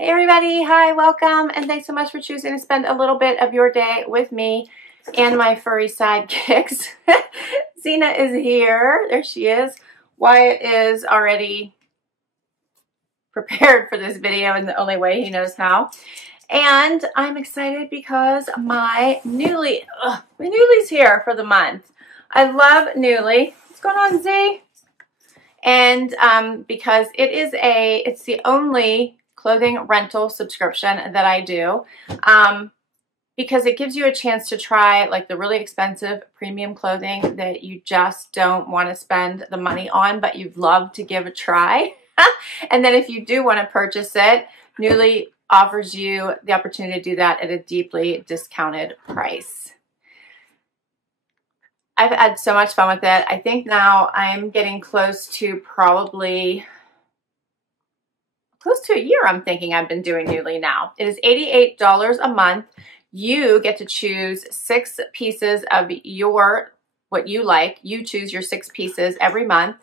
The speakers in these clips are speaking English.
Hey everybody, hi, welcome, and thanks so much for choosing to spend a little bit of your day with me and my furry sidekicks. Neenah is here. There she is. Wyatt is already prepared for this video in the only way he knows how. And I'm excited because my Nuuly's here for the month. I love Nuuly. What's going on, Z? And because it's the only clothing rental subscription that I do, because it gives you a chance to try like the really expensive premium clothing that you just don't want to spend the money on, but you'd love to give a try. And then if you do want to purchase it, Nuuly offers you the opportunity to do that at a deeply discounted price. I've had so much fun with it. I think now I'm getting close to a year. I'm thinking I've been doing Nuuly now. It is $88 a month. You get to choose 6 pieces of what you like. You choose your 6 pieces every month,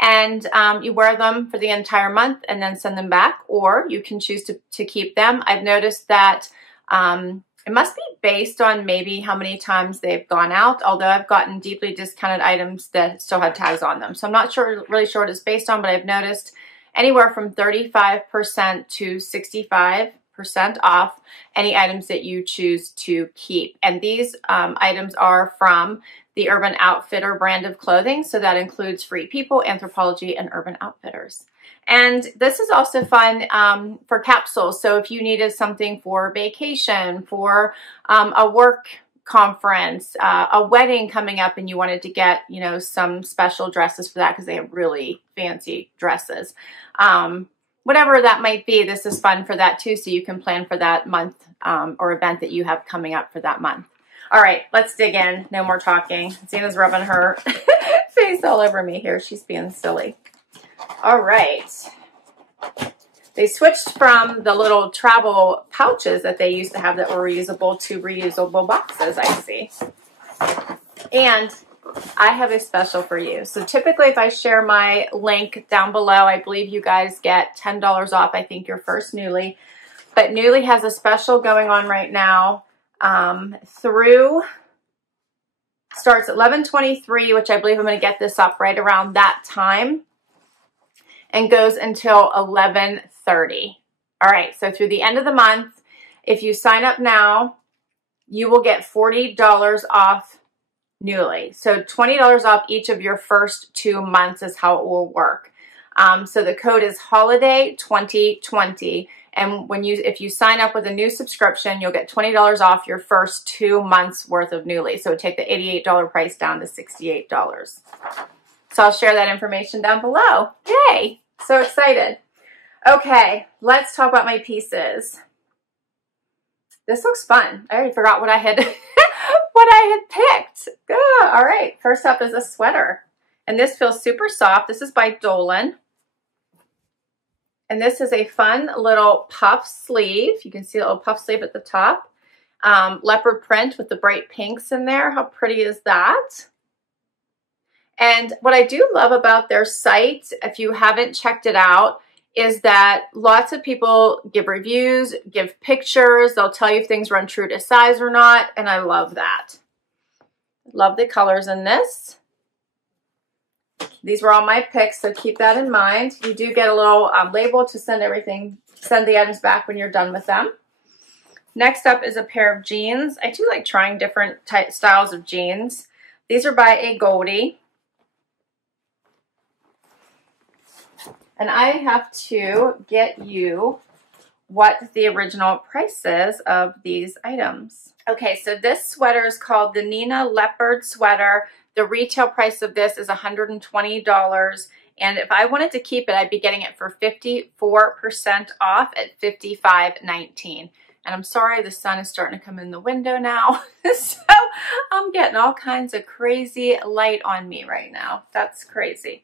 and you wear them for the entire month and then send them back, or you can choose to keep them. I've noticed that it must be based on maybe how many times they've gone out, although I've gotten deeply discounted items that still have tags on them. So I'm not really sure what it's based on, but I've noticed anywhere from 35% to 65% off any items that you choose to keep. And these items are from the Urban Outfitter brand of clothing. So that includes Free People, Anthropologie, and Urban Outfitters. And this is also fun for capsules. So if you needed something for vacation, for a work conference, a wedding coming up, and you wanted to get, you know, some special dresses for that because they have really fancy dresses. Whatever that might be, this is fun for that too, so you can plan for that month or event that you have coming up for that month. All right, let's dig in. No more talking. Neenah's rubbing her face all over me here. She's being silly. All right. They switched from the little travel pouches that they used to have that were reusable to reusable boxes, I see. And I have a special for you. So typically if I share my link down below, I believe you guys get $10 off, I think, your first Nuuly. But Nuuly has a special going on right now starts at 11/23, which I believe I'm going to get this up right around that time, and goes until 11/30. All right, so through the end of the month, if you sign up now, you will get $40 off Nuuly. So $20 off each of your first 2 months is how it will work. So the code is HOLIDAY2020. And if you sign up with a new subscription, you'll get $20 off your first 2 months worth of Nuuly. So take the $88 price down to $68. So I'll share that information down below. Yay! So excited. Okay, let's talk about my pieces. This looks fun. I already forgot what I had picked. All right, first up is a sweater. And this feels super soft. This is by Dolan. And this is a fun little puff sleeve. You can see a little puff sleeve at the top. Leopard print with the bright pinks in there. How pretty is that? And what I do love about their site, if you haven't checked it out, is that lots of people give reviews, give pictures. They'll tell you if things run true to size or not. And I love that. Love the colors in this. These were all my picks, so keep that in mind. You do get a little label to send the items back when you're done with them. Next up is a pair of jeans. I do like trying different styles of jeans. These are by Agolde. And I have to get you what the original price is of these items. Okay, so this sweater is called the Neenah Leopard sweater. The retail price of this is $120. And if I wanted to keep it, I'd be getting it for 54% off at $55.19. And I'm sorry, the sun is starting to come in the window now. So I'm getting all kinds of crazy light on me right now. That's crazy.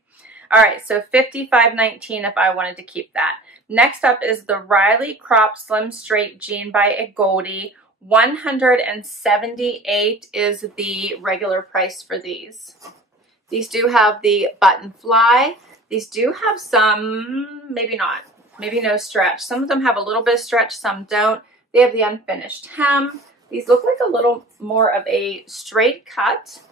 All right, so $55.19 if I wanted to keep that. Next up is the Riley Crop Slim Straight Jean by Agolde. $178 is the regular price for these. These do have the button fly. These do have some, maybe not, Maybe no stretch. Some of them have a little bit of stretch, some don't. They have the unfinished hem. These look like a little more of a straight cut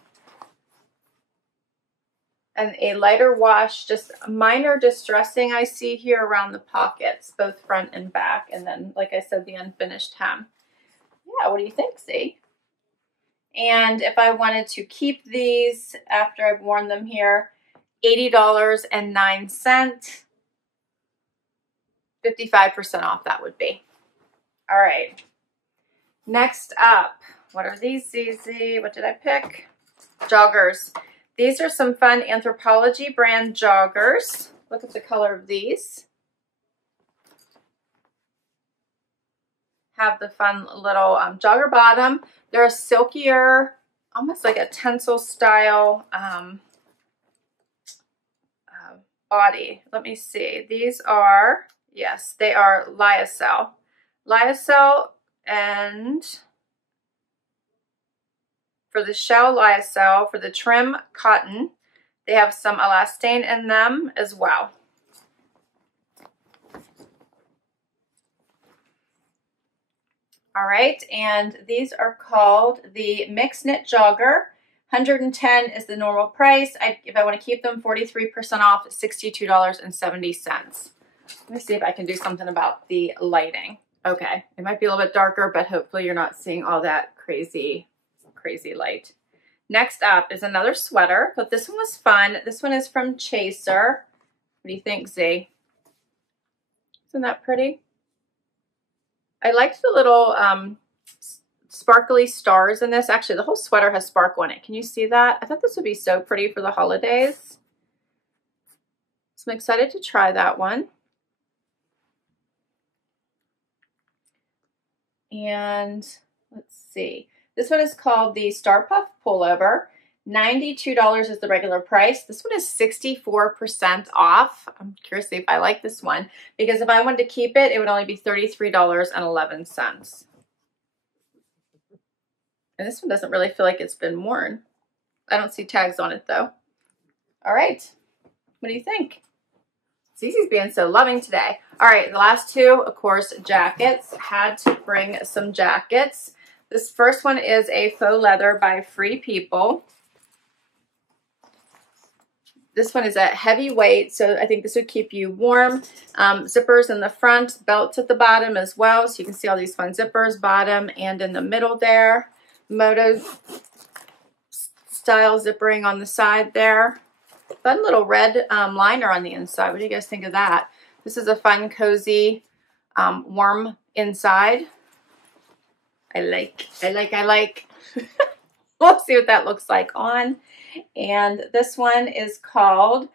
and a lighter wash, just minor distressing I see here around the pockets, both front and back. And then, like I said, the unfinished hem. Yeah, what do you think, Z? And if I wanted to keep these after I've worn them here, $80.09, 55% off that would be. All right. Next up, what are these, ZZ? What did I pick? Joggers. These are some fun Anthropologie brand joggers. Look at the color of these. Have the fun little jogger bottom. They're a silkier, almost like a tencel style body. Let me see. These are, yes, they are lyocell. Lyocell, and for the shell lyocell, for the trim cotton, they have some elastane in them as well. All right, and these are called the Mixed Knit Jogger. 110 is the normal price. If I want to keep them, 43% off, $62.70. Let me see if I can do something about the lighting. Okay, it might be a little bit darker, but hopefully you're not seeing all that crazy light. Next up is another sweater. But this one was fun. This one is from Chaser. What do you think, Z? Isn't that pretty? I liked the little sparkly stars in this. Actually, the whole sweater has sparkle in it. Can you see that? I thought this would be so pretty for the holidays. So I'm excited to try that one. And let's see. This one is called the Star Puff Pullover. $92 is the regular price. This one is 64% off. I'm curious to see if I like this one, because if I wanted to keep it, it would only be $33.11. And this one doesn't really feel like it's been worn. I don't see tags on it though. All right, what do you think? Cece's being so loving today. All right, the last two, of course, jackets. Had to bring some jackets. This first one is a faux leather by Free People. This one is a heavyweight, so I think this would keep you warm. Zippers in the front, belts at the bottom as well, so you can see all these fun zippers, bottom and in the middle there. Moto style zippering on the side there. Fun little red liner on the inside. What do you guys think of that? This is a fun, cozy, warm inside. I like. We'll see what that looks like on. And this one is called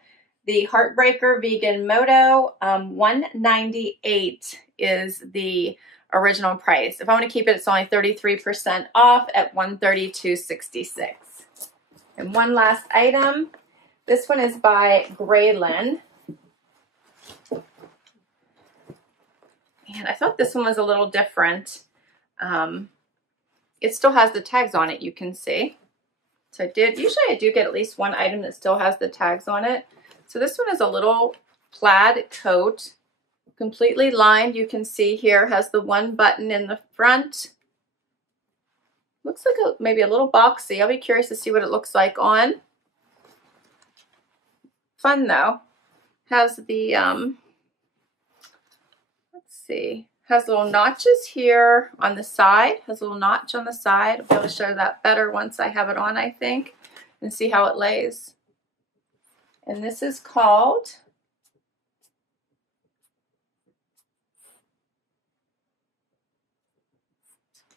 the Heartbreaker Vegan Moto. $198 is the original price. If I want to keep it, it's only 33% off at $132.66. And one last item. This one is by Greylin. And I thought this one was a little different. It still has the tags on it, you can see. So usually I do get at least one item that still has the tags on it. So this one is a little plaid coat, completely lined. You can see here has the one button in the front. Looks like maybe a little boxy. I'll be curious to see what it looks like on. Fun though. Has the, let's see, has little notches here on the side. Has a little notch on the side. I'll be able to show that better once I have it on, I think, and see how it lays. And this is called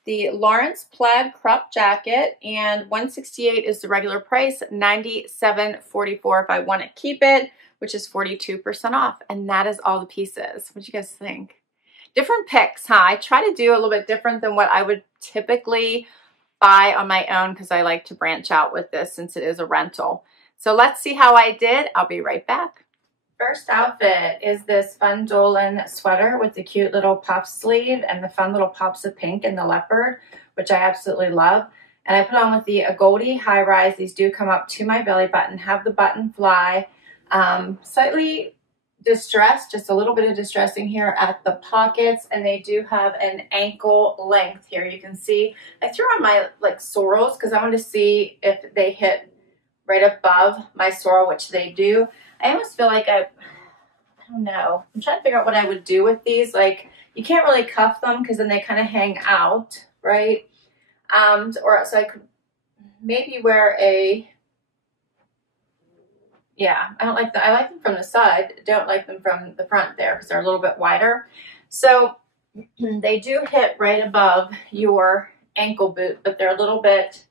the Lawrence Plaid Crop Jacket, and $168 is the regular price, $97.44 if I want to keep it, which is 42% off. And that is all the pieces. What do you guys think? Different picks, huh? I try to do a little bit different than what I would typically buy on my own because I like to branch out with this since it is a rental. So let's see how I did. I'll be right back. First outfit is this fun Dolan sweater with the cute little puff sleeve and the fun little pops of pink in the leopard, which I absolutely love. And I put on with the Agolde high rise. These do come up to my belly button, have the button fly, slightly distress, just a little bit of distressing here at the pockets, and they do have an ankle length here. You can see I threw on my like sorrels because I want to see if they hit right above my sorrel, which they do. I almost feel like I don't know. I'm trying to figure out what I would do with these. Like, you can't really cuff them because then they kind of hang out, right? Or so I could maybe wear a, yeah, I don't like I like them from the side. Don't like them from the front there because they're a little bit wider. So they do hit right above your ankle boot, but they're a little bit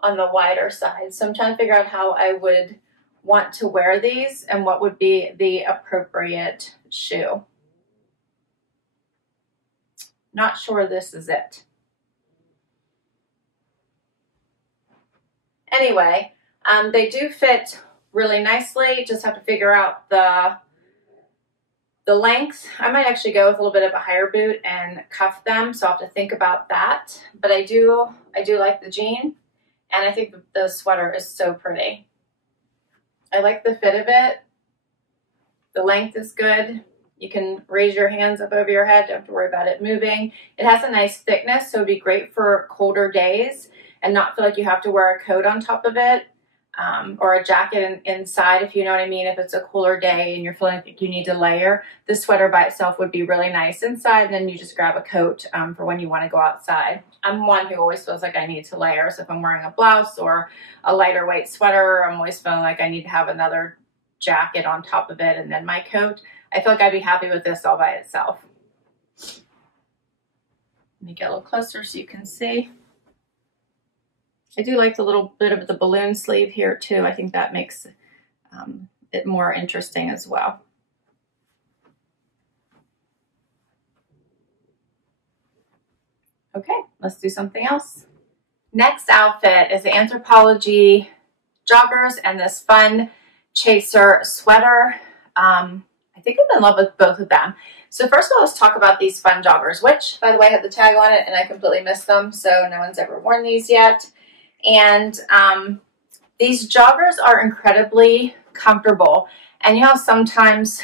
on the wider side. So I'm trying to figure out how I would want to wear these and what would be the appropriate shoe. Not sure this is it. Anyway, they do fit really nicely. Just have to figure out the length. I might actually go with a little bit of a higher boot and cuff them, so I'll have to think about that. But I do like the jean, and I think the sweater is so pretty. I like the fit of it. The length is good. You can raise your hands up over your head. Don't have to worry about it moving. It has a nice thickness, so it'd be great for colder days and not feel like you have to wear a coat on top of it, or a jacket inside, if you know what I mean. If it's a cooler day and you're feeling like you need to layer, the sweater by itself would be really nice inside, and then you just grab a coat for when you want to go outside. I'm one who always feels like I need to layer, so if I'm wearing a blouse or a lighter weight sweater, I'm always feeling like I need to have another jacket on top of it and then my coat. I feel like I'd be happy with this all by itself. Let me get a little closer so you can see. I do like the little bit of the balloon sleeve here too. I think that makes it more interesting as well. Okay, let's do something else. Next outfit is the Anthropologie joggers and this fun chaser sweater. I think I'm in love with both of them. So first of all, let's talk about these fun joggers, which, by the way, have the tag on it, and I completely missed them, so no one's ever worn these yet. And these joggers are incredibly comfortable. And you know, sometimes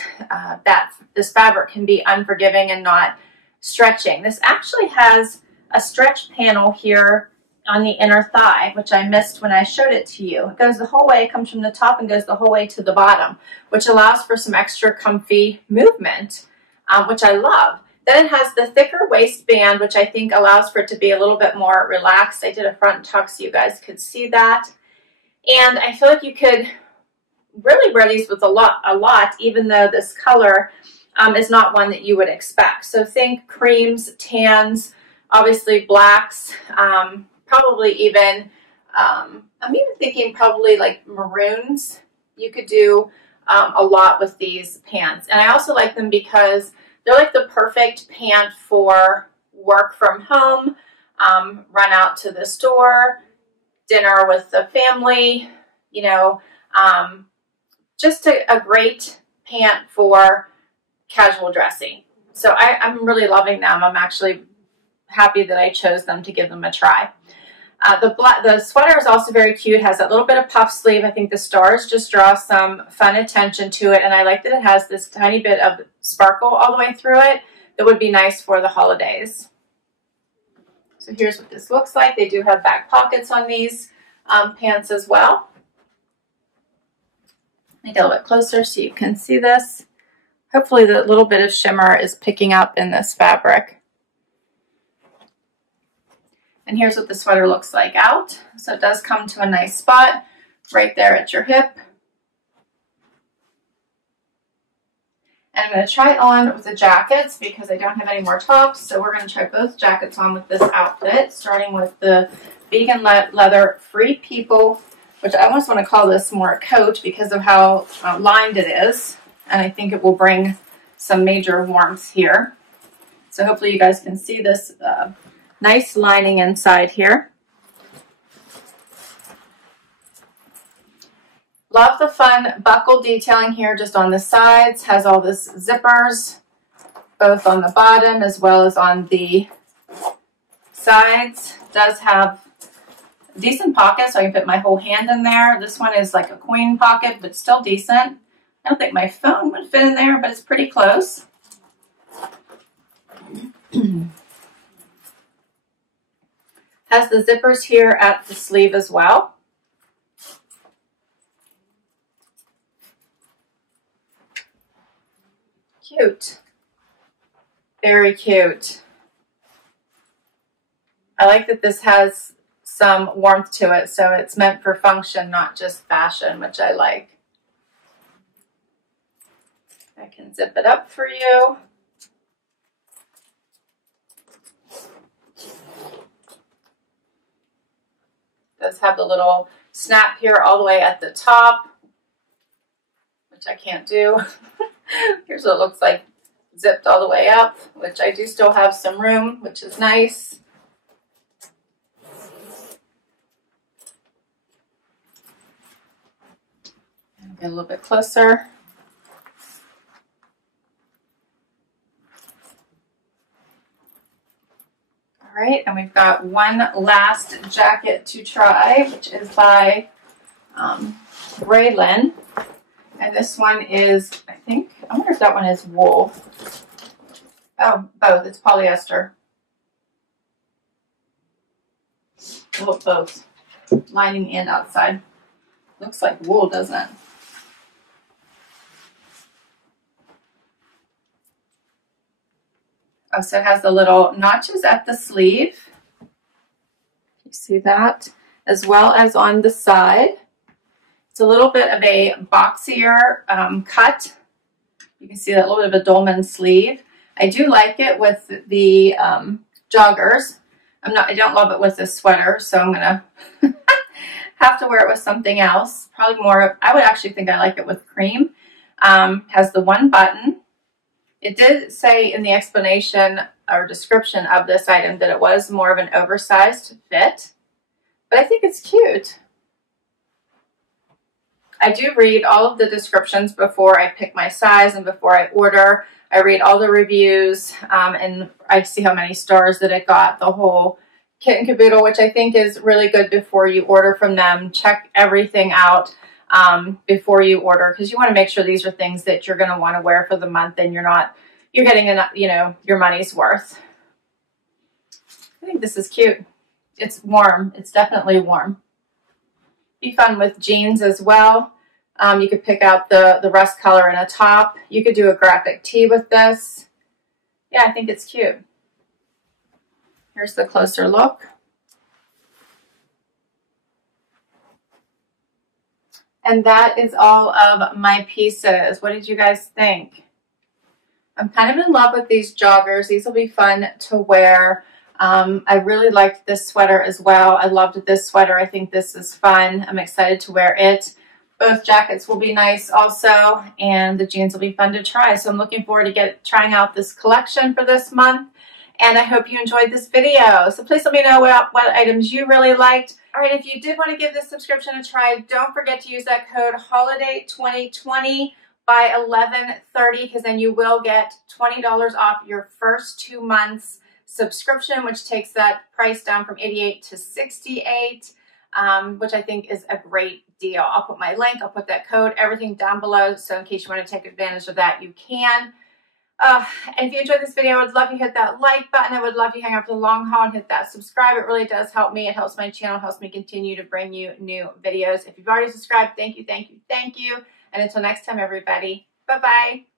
this fabric can be unforgiving and not stretching. This actually has a stretch panel here on the inner thigh, which I missed when I showed it to you. It goes the whole way, it comes from the top and goes the whole way to the bottom, which allows for some extra comfy movement, which I love. Then it has the thicker waistband, which I think allows for it to be a little bit more relaxed. I did a front tuck so you guys could see that. And I feel like you could really wear these with a lot, even though this color is not one that you would expect. So think creams, tans, obviously blacks, probably even, I'm even thinking probably like maroons. You could do a lot with these pants. And I also like them because they're like the perfect pant for work from home, run out to the store, dinner with the family, you know, just a great pant for casual dressing. So I'm really loving them. I'm actually happy that I chose them to give them a try. The sweater is also very cute. It has that little bit of puff sleeve. I think the stars just draw some fun attention to it. And I like that it has this tiny bit of sparkle all the way through it that would be nice for the holidays. So here's what this looks like. They do have back pockets on these pants as well. Let me get a little bit closer so you can see this. Hopefully the little bit of shimmer is picking up in this fabric. And here's what the sweater looks like out. So it does come to a nice spot right there at your hip. And I'm going to try it on with the jackets because I don't have any more tops. So we're going to try both jackets on with this outfit, starting with the vegan leather Free People, which I almost want to call this more a coat because of how lined it is. And I think it will bring some major warmth here. So hopefully you guys can see this nice lining inside here. Love the fun buckle detailing here just on the sides. Has all this zippers, both on the bottom as well as on the sides. Does have decent pockets, so I can fit my whole hand in there. This one is like a queen pocket, but still decent. I don't think my phone would fit in there, but it's pretty close. Has the zippers here at the sleeve as well. Cute. Very cute. I like that this has some warmth to it, so it's meant for function, not just fashion, which I like. I can zip it up for you. It does have the little snap here all the way at the top, which I can't do. Here's what it looks like zipped all the way up, which I do still have some room, which is nice. Get a little bit closer. All right, and we've got one last jacket to try, which is by Greylin. And this one is, I wonder if that one is wool. Oh, both. It's polyester. Oh, both. Lining and outside. Looks like wool, doesn't it? Oh, so it has the little notches at the sleeve. You see that? As well as on the side. It's a little bit of a boxier cut. You can see that little bit of a dolman sleeve. I do like it with the joggers. I don't love it with this sweater, so I'm gonna have to wear it with something else. Probably more, I would actually think I like it with cream. Has the one button. It did say in the explanation or description of this item that it was more of an oversized fit, but I think it's cute. I do read all of the descriptions before I pick my size and before I order. I read all the reviews and I see how many stars that it got, the whole kit and caboodle, which I think is really good before you order from them. Check everything out before you order, because you want to make sure these are things that you're going to want to wear for the month and you're getting enough, your money's worth. I think this is cute. It's warm. It's definitely warm. Be fun with jeans as well. You could pick out the rust color in a top. You could do a graphic tee with this. Yeah, I think it's cute. Here's the closer look. And that is all of my pieces. What did you guys think? I'm kind of in love with these joggers. These will be fun to wear. I really liked this sweater as well. I loved this sweater. I think this is fun. I'm excited to wear it. Both jackets will be nice also, and the jeans will be fun to try. So I'm looking forward to trying out this collection for this month. And I hope you enjoyed this video. So please let me know what items you really liked. All right, if you did want to give this subscription a try, don't forget to use that code HOLIDAY2020 by 11/30, because then you will get $20 off your first 2 months subscription, which takes that price down from $88 to $68, which I think is a great deal. I'll put my link, I'll put that code, everything down below, so in case you want to take advantage of that, you can. And if you enjoyed this video, I would love you to hit that like button. I would love you to hang out for the long haul and hit that subscribe. It really does help me. It helps my channel, helps me continue to bring you new videos. If you've already subscribed, thank you, thank you, thank you. And until next time, everybody, bye-bye.